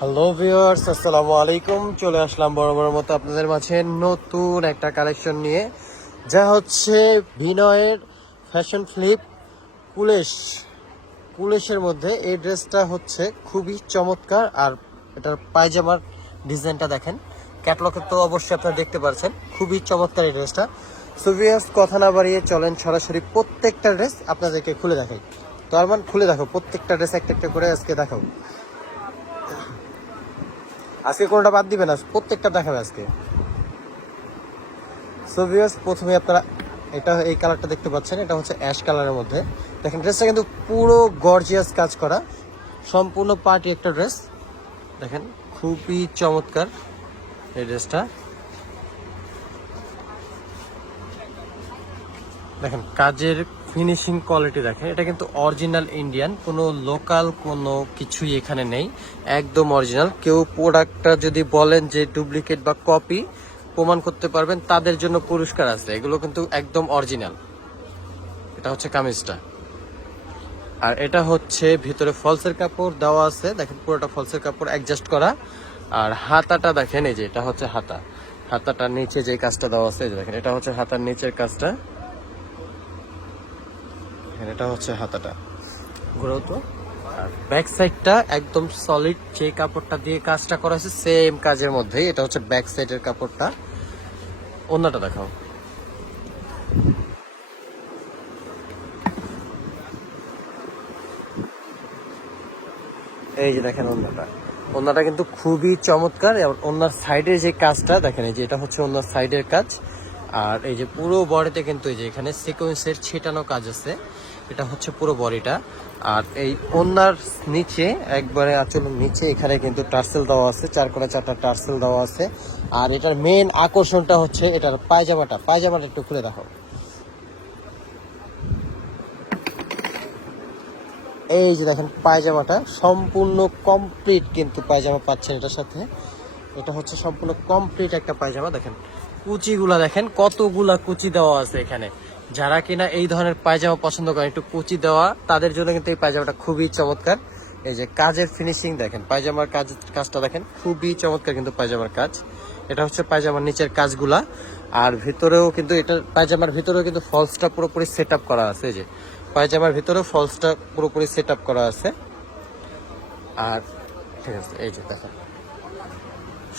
Hello viewers, আসসালামু আলাইকুম। চলে আসলাম বরাবরের মতো আপনাদের মাঝে নতুন একটা কালেকশন নিয়ে, যা হচ্ছে ভিনয়ের ফ্যাশন ফ্লিপ কুলেশ। কুলেশের মধ্যে এই ড্রেসটা হচ্ছে খুবই চমৎকার। আর এটার পায়জামার ডিজাইনটা দেখেন, ক্যাটলগে তো অবশ্যই আপনারা দেখতে পাচ্ছেন, খুবই চমৎকার এই ড্রেসটা। সো ভিউয়ার্স, কথা না বাড়িয়ে চলেন সরাসরি প্রত্যেকটা ড্রেস আপনাদেরকে খুলে দেখাই। তো আরমান, খুলে দেখো প্রত্যেকটা ড্রেস একটা একটা করে আজকে দেখাও। আজকে কোনোটা বাদ দিবে না, প্রত্যেকটা দেখাবে আজকে। সো ভিউয়ার্স, প্রথমে আপনারা এই কালারটা দেখতে পাচ্ছেন, এটা হচ্ছে অ্যাশ কালারের মধ্যে। দেখেন ড্রেসটা কিন্তু পুরো গর্জিয়াস কাজ করা, সম্পূর্ণ পার্টি একটা ড্রেস। দেখেন খুবই চমৎকার এই ড্রেসটা। দেখেন কাজের ফিনিশিং কোয়ালিটি দেখেন, এটা কিন্তু অরিজিনাল ইন্ডিয়ান, কোনো লোকাল কোনো কিছুই এখানে নেই, একদম অরিজিনাল। কেউ প্রোডাক্টটা যদি বলেন যে ডুপ্লিকেট বা কপি প্রমাণ করতে পারবেন, তাদের জন্য পুরস্কার আছে। এগুলো কিন্তু একদম অরিজিনাল। এটা হচ্ছে কামিজটা, আর এটা হচ্ছে ভিতরে ফলসের কাপড় দেওয়া আছে। দেখেন পুরোটা ফলসের কাপড় অ্যাডজাস্ট করা। আর হাতাটা দেখেন, এই যে এটা হচ্ছে হাতা, হাতাটার নিচে যে কাজটা দেওয়া আছে দেখেন, এটা হচ্ছে হাতার নিচের কাজটা। এটা হচ্ছে হাতাটা, ঘুরাও তো। আর ব্যাক সাইডটা একদম সলিড যে কাপড়টা দিয়ে কাজটা করা হয়েছে, সেম কাজের মধ্যেই। এটা হচ্ছে ব্যাক সাইডের কাপড়টা। ওন্নাটা দেখাও। এই যে দেখেন ওন্নাটা, ওন্নাটা কিন্তু খুবই চমৎকার। এবং ওন্নার সাইডের যে কাজটা দেখেন, এই যে এটা হচ্ছে ওন্নার সাইডের কাজ। আর এই যে পুরো বডিতে কিন্তু এই যে এখানে সিকোয়েন্সের ছিটানো কাজ আছে, এটা হচ্ছে পুরো বডিটা। আর এই ওন্নার নিচে একবারে আঁচলের নিচে এখানে কিন্তু টার্সেল দেওয়া আছে, 4 কোণে 4টা টার্সেল দেওয়া আছে। আর এটার মেন আকর্ষণটা হচ্ছে এটার পায়জামাটা। পায়জামাটা একটু খুলে দেখো। এই যে দেখেন পায়জামাটা সম্পূর্ণ কমপ্লিট, কিন্তু পায়জামা পাচ্ছেন এটার সাথে। এটা হচ্ছে সম্পূর্ণ কমপ্লিট একটা পায়জামা। দেখেন কুচিগুলা দেখেন, কতগুলা কুচি দেওয়া আছে এখানে। যারা কিনা এই ধরনের পায়জামা পছন্দ করেন, একটু কুচি দেওয়া, তাদের জন্য কিন্তু এই পায়জামাটা খুবই চমৎকার। এই যে কাজের ফিনিশিং দেখেন, পায়জামার কাজটা দেখেন, খুবই চমৎকার কিন্তু পায়জামার কাজ। এটা হচ্ছে পায়জামার নিচের কাজগুলা। আর ভিতরেও কিন্তু, এটা পায়জামার ভিতরেও কিন্তু ফলসটা পুরোপুরি সেট আপ করা আছে। এই যে পায়জামার ভিতরেও ফলসটা পুরোপুরি সেট আপ করা আছে। আর ঠিক আছে, এই যে দেখেন,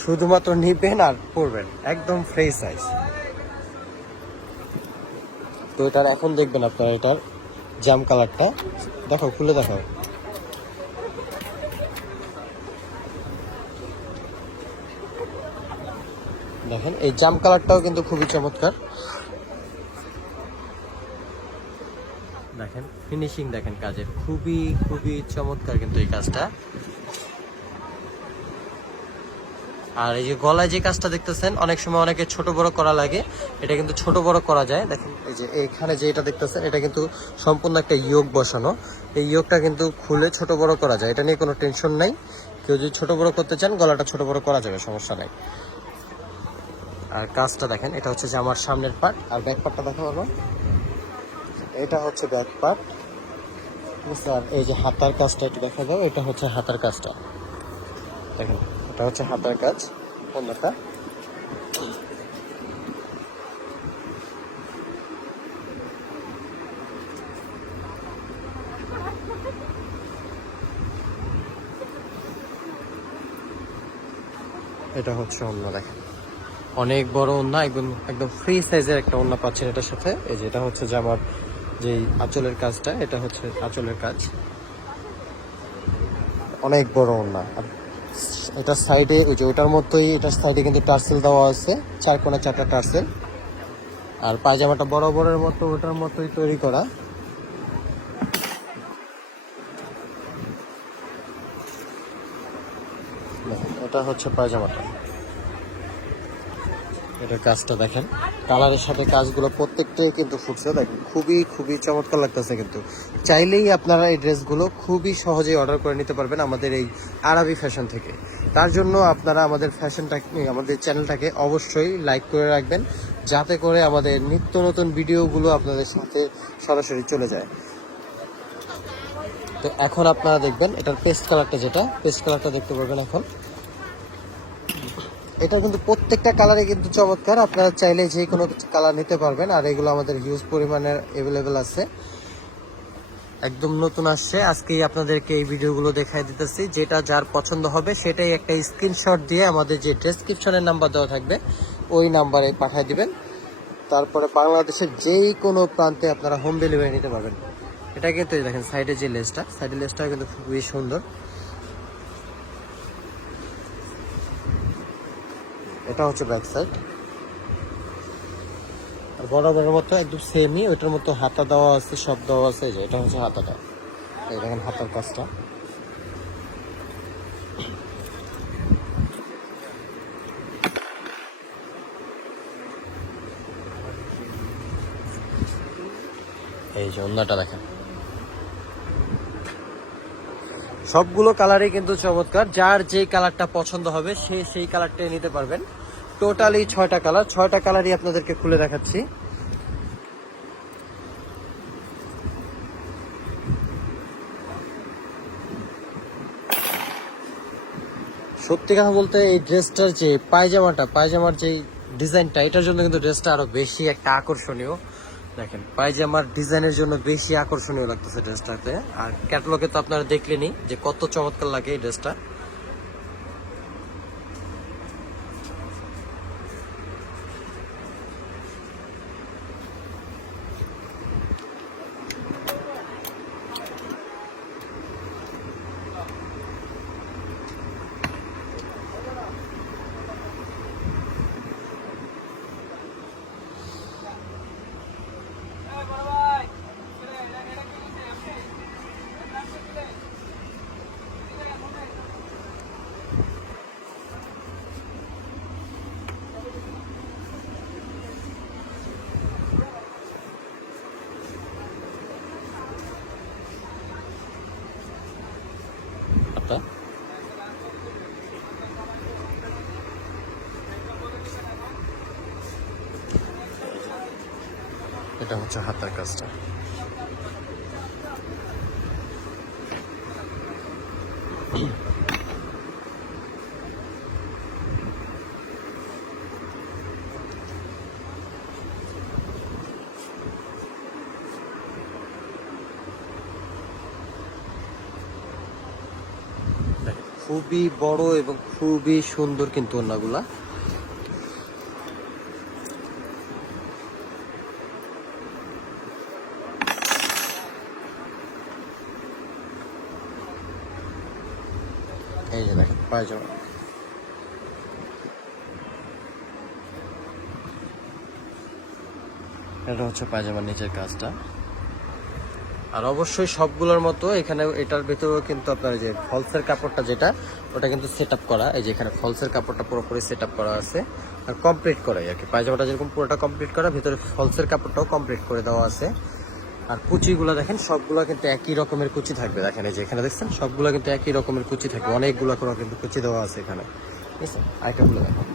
শুধুমাত্র নিবেন আর পরবেন, একদম ফ্রেশ সাইজ। তো এটার এখন দেখবেন আপনারা, এটার জাম কালারটা দেখো, খুলে দেখাও। দেখেন এই জাম কালারটাও কিন্তু খুবই চমৎকার। দেখেন ফিনিশিং দেখেন কাজের, খুবই খুবই চমৎকার কিন্তু এই কাজটা। আর এই যে গলায় যে কাজটা দেখতেছেন, অনেক সময় অনেকে ছোট বড় করা লাগে, এটা কিন্তু ছোট বড় করা যায়। দেখেন এই যে এইখানে যে এটা দেখতেছেন, এটা কিন্তু সম্পূর্ণ একটা ইয়োগ বসানো। এই ইয়োগটা কিন্তু খুলে ছোট বড় করা যায়, এটা নিয়ে কোনো টেনশন নাই। কেউ যদি ছোট বড় করতে চান, গলাটা ছোট বড় করা যাবে, সমস্যা নাই। আর কাজটা দেখেন, এটা হচ্ছে যে আমার সামনের পার্ট। আর ব্যাক পার্টটা দেখো বাবা, এটা হচ্ছে ব্যাক পার্ট। আর এই যে হাতার কাজটা একটু দেখা যাও, এটা হচ্ছে হাতার কাজটা দেখেন, এটা হচ্ছে হাতার কাজ। অন্যটা এটা হচ্ছে ওড়না। দেখেন অনেক বড় ওড়না, একদম একদম ফ্রি সাইজের একটা ওড়না পাচ্ছেন এটার সাথে। এই যে এটা হচ্ছে যে আমার যে আঁচলের কাজটা, এটা হচ্ছে আঁচলের কাজ, অনেক বড় ওড়না। আর এটার সাইডে ওই যে ওটার মতোই, এটার সাইডে কিন্তু টার্সেল দেওয়া আছে, 4 কোণে 4টা টার্সেল। আর পায়জামাটা বরাবরের মতো ওটার মতোই তৈরি করা। দেখেন এটা হচ্ছে পায়জামাটা, এটার কাজটা দেখেন, কালারের সাথে কাজগুলো প্রত্যেকটাই কিন্তু ফুটছে। দেখেন খুবই খুবই চমৎকার লাগতেছে। কিন্তু চাইলেই আপনারা এই ড্রেসগুলো খুবই সহজেই অর্ডার করে নিতে পারবেন আমাদের এই আরাবি ফ্যাশন থেকে। তার জন্য আপনারা আমাদের আমাদের চ্যানেলটাকে অবশ্যই লাইক করে রাখবেন, যাতে করে আমাদের নিত্য নতুন ভিডিওগুলো আপনাদের সাথে সরাসরি চলে যায়। তো এখন আপনারা দেখবেন এটার পেস্ট কালারটা, যেটা পেস্ট কালারটা দেখতে পারবেন এখন। এটা কিন্তু প্রত্যেকটা কালারে কিন্তু চমৎকার, আপনারা চাইলে যে কোনো কালার নিতে পারবেন। আর এগুলো আমাদের হিউজ পরিমাণের অ্যাভেলেবেল আছে, একদম নতুন আসছে। আজকেই আপনাদেরকে এই ভিডিওগুলো দেখাই দিতেছি, যেটা যার পছন্দ হবে সেটাই একটা স্ক্রিনশট দিয়ে আমাদের যে ডেসক্রিপশনের নাম্বার দেওয়া থাকবে ওই নাম্বারে পাঠিয়ে দিবেন। তারপরে বাংলাদেশের যেই কোনো প্রান্তে আপনারা হোম ডেলিভারি নিতে পারবেন। এটা কিন্তু দেখেন সাইডে যে লেসটা, সাইডের লেসটা কিন্তু খুবই সুন্দর। এটা হচ্ছে ব্যাক সাইড। আর বরাবরের মতো একদম সেমই, ওইটার মতো হাতা দেওয়া আছে, সব দেওয়া আছে। যে এটা হচ্ছে হাতাটা, এই দেখেন হাতার কাজটা। এই যে অন্যটা দেখেন, সবগুলো কালারই কিন্তু চমৎকার। যার যেই কালারটা পছন্দ হবে সে সেই কালারটাই নিতে পারবেন। টোটালি 6টা কালার, 6টা কালারই আপনাদেরকে খুলে দেখাচ্ছি। সত্যি কথা বলতে এই ড্রেসটার যে পায়জামার যে ডিজাইনটা, এটার জন্য কিন্তু ড্রেসটা আরো বেশি একটা আকর্ষণীয়। দেখেন পায়জামার ডিজাইনের জন্য বেশি আকর্ষণীয় লাগতেছে ড্রেসটাতে। আর ক্যাটালগে তো আপনারা দেখলেনই যে কত চমৎকার লাগে এই ড্রেসটা। এটা এটা হচ্ছে হাতার কাজটা। খুবই বড় এবং খুবই সুন্দর কিন্তু ওড়নাগুলা। এই যে দেখেন পায়জামা, এটা হচ্ছে পায়জামার নিচের কাজটা। আর অবশ্যই সবগুলোর মতো এখানে এটার ভেতরেও কিন্তু আপনার যে ফলসের কাপড়টা যেটা, ওটা কিন্তু সেট আপ করা। এই যে এখানে ফলসের কাপড়টা পুরোপুরি সেট আপ করা আছে আর কমপ্লিট করাই আর কি। পায়জামাটা যেরকম পুরোটা কমপ্লিট করা, ভেতরে ফলসের কাপড়টাও কমপ্লিট করে দেওয়া আছে। আর কুচিগুলো দেখেন সবগুলো কিন্তু একই রকমের কুচি থাকবে। দেখেন এই যে এখানে দেখছেন সবগুলো কিন্তু একই রকমের কুচি থাকবে, অনেকগুলো করে কিন্তু কুচি দেওয়া আছে এখানে, ঠিক আছে। আইটেমগুলো দেখেন,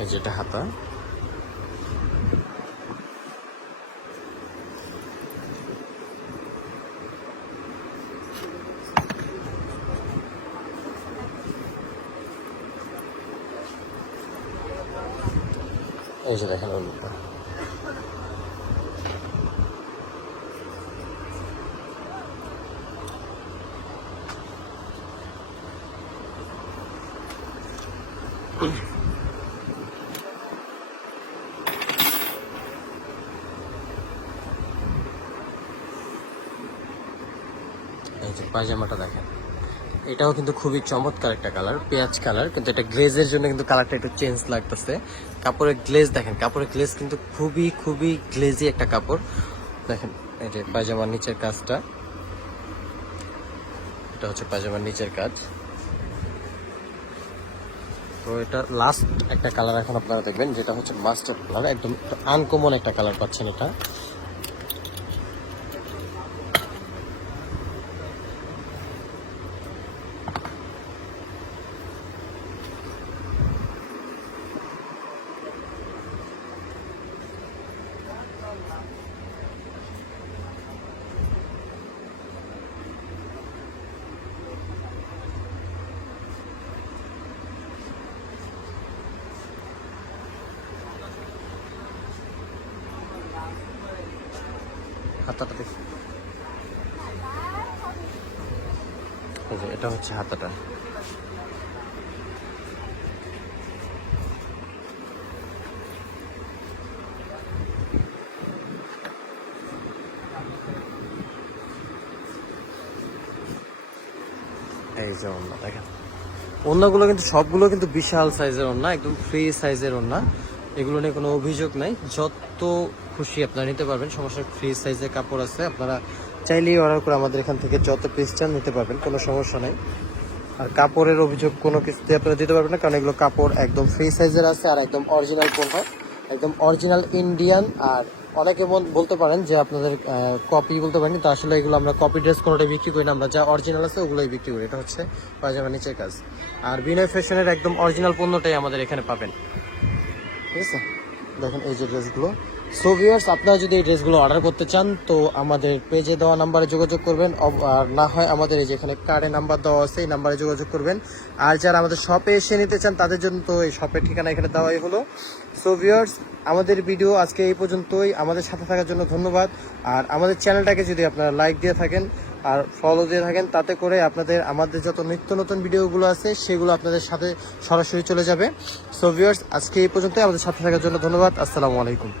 এই যেটা হাতা, এই যে দেখেন ওড়নাটা। এই যে পায়জামাটা দেখেন, এটাও কিন্তু খুবই চমৎকার একটা কালার, পেঁয়াজ কালার, কিন্তু এটা গ্লেজের জন্য কিন্তু কালারটা একটু চেঞ্জ লাগতেছে। কাপড়ের গ্লেজ দেখেন, কাপড়ের গ্লেজ কিন্তু খুবই খুবই গ্লেজি একটা কাপড়। দেখেন এই যে পায়জামার নিচের কাজটা, এটা হচ্ছে পায়জামার নিচের কাজ। তো এটা লাস্ট একটা কালার এখন আপনারা দেখবেন, যেটা হচ্ছে মাস্টার্ড কালার, একদম আনকমন একটা কালার পাচ্ছেন এটা। হাতাটা দেখি, এই যে এটা হচ্ছে হাতাটা। এই যে ওড়না দেখেন, ওড়নাগুলো কিন্তু সবগুলো কিন্তু বিশাল সাইজের ওড়না, একদম ফ্রি সাইজের ওড়না। এগুলো নিয়ে কোনো অভিযোগ নাই, যত খুশি আপনারা নিতে পারবেন, সমস্যা। ফ্রি সাইজের কাপড় আছে, আপনারা চাইলেই অর্ডার করে আমাদের এখান থেকে যত পিস চান নিতে পারবেন, কোনো সমস্যা নাই। আর কাপড়ের অভিযোগ কোনো কিছুতে আপনারা দিতে পারবেন না, কারণ এগুলো কাপড় একদম ফ্রি সাইজের আছে আর একদম অরিজিনাল পণ্য, একদম অরিজিনাল ইন্ডিয়ান। আর অনেকে বলতে পারেন যে আপনাদের কপি বলতে পারেন, কিন্তু আসলে এগুলো আমরা কপি ড্রেস কোনোটাই বিক্রি করি না, আমরা যা অরিজিনাল আছে ওগুলোই বিক্রি করি। এটা হচ্ছে পায়জামা নিচের কাজ, আর বিনয় ফ্যাশনের একদম অরিজিনাল পণ্যটাই আমাদের এখানে পাবেন, ঠিক আছে। দেখেন এই যে ড্রেসগুলো। সো ভিউয়ার্স, আপনারা যদি এই ড্রেসগুলো অর্ডার করতে চান তো আমাদের পেজে দেওয়া নাম্বারে যোগাযোগ করবেন, আর না হয় আমাদের এই যেখানে কার্ডে নাম্বার দেওয়া আছে এই নাম্বারে যোগাযোগ করবেন। আর যারা আমাদের শপে এসে নিতে চান তাদের জন্য তো এই শপের ঠিকানা এখানে দেওয়াই হলো। সো ভিউয়ার্স, আমাদের ভিডিও আজকে এই পর্যন্তই। আমাদের সাথে থাকার জন্য ধন্যবাদ। আর আমাদের চ্যানেলটাকে যদি আপনারা লাইক দিয়ে থাকেন আর ফলো দিয়ে থাকেন, তাতে করে আমাদের যত নিত্য নতুন ভিডিওগুলো আছে সেগুলো আপনাদের সাথে সরাসরি চলে যাবে। সো ভিউয়ার্স, আজকে এই পর্যন্তই। আমাদের সাথে থাকার জন্য ধন্যবাদ। আসসালামু আলাইকুম।